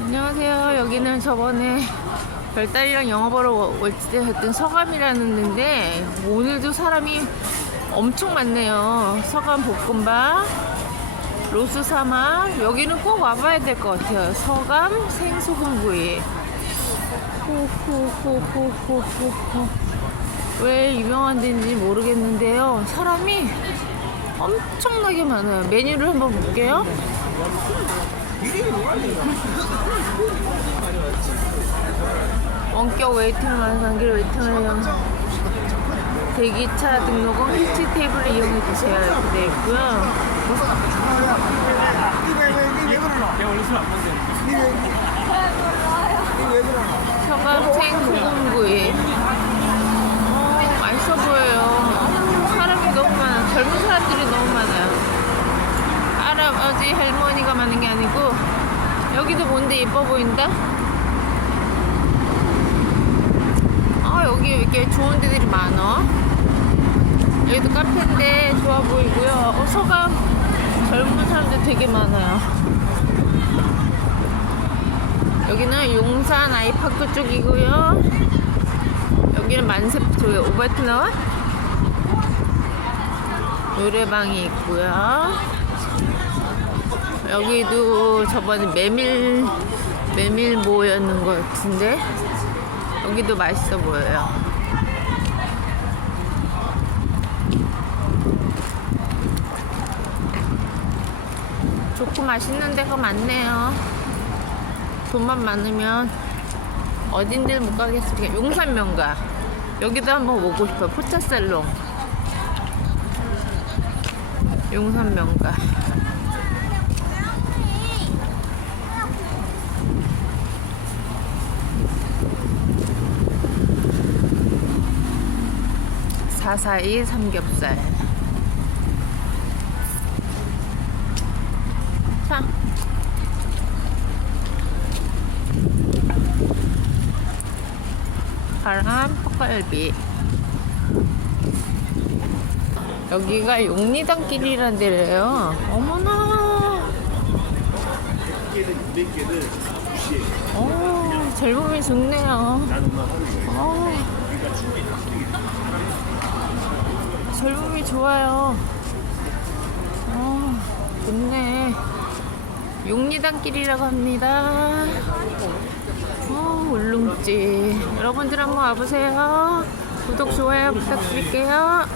안녕하세요. 여기는 저번에 별딸이랑 영화 보러 올때 했던 서감이라는 데인데 오늘도 사람이 엄청 많네요. 서감 볶음밥, 로스 사막 여기는 꼭 와봐야 될 것 같아요. 서감 생소금구이. 호호호호호호호. 왜 유명한 데인지 모르겠는데요. 사람이 엄청나게 많아요. 메뉴를 한번 볼게요. 원격 웨이팅을 완성기를 웨이팅을 이용 대기차 등록은 피치 테이블을 이용해 주세요 이렇게 되어 있고요. 서감생 소금구이. 어, 맛있어 보여요. 어, 사람이 너무 많아 젊은 사람들이 너무 많아요 할아버지 할머니가 많은 게 아니고 여기도 뭔데 예뻐 보인다? 아 여기 왜 이렇게 좋은 데들이 많아 여기도 카페인데 좋아 보이고요. 어, 서감 젊은 사람들 되게 많아요. 여기는 용산 아이파크 쪽이고요. 여기는 만세 저기 오베트나와 노래방이 있고요 여기도 저번에 메밀 메밀 모였는 것 같은데 여기도 맛있어 보여요. 좋고 맛있는 데가 많네요. 돈만 많으면 어딘들 못 가겠습니까? 용산명가. 여기도 한번 오고 싶어요. 포차살롱. 용산명가. 사사이 삼겹살. 자. 파란 퍽갈비. 여기가 용리단길이라는 데래요. 어머나. 어, 젊음이 좋네요. 어. 젊음이 좋아요. 어, 좋네. 용리단길이라고 합니다. 어, 울릉지. 여러분들 한번 와보세요. 구독, 좋아요 부탁드릴게요.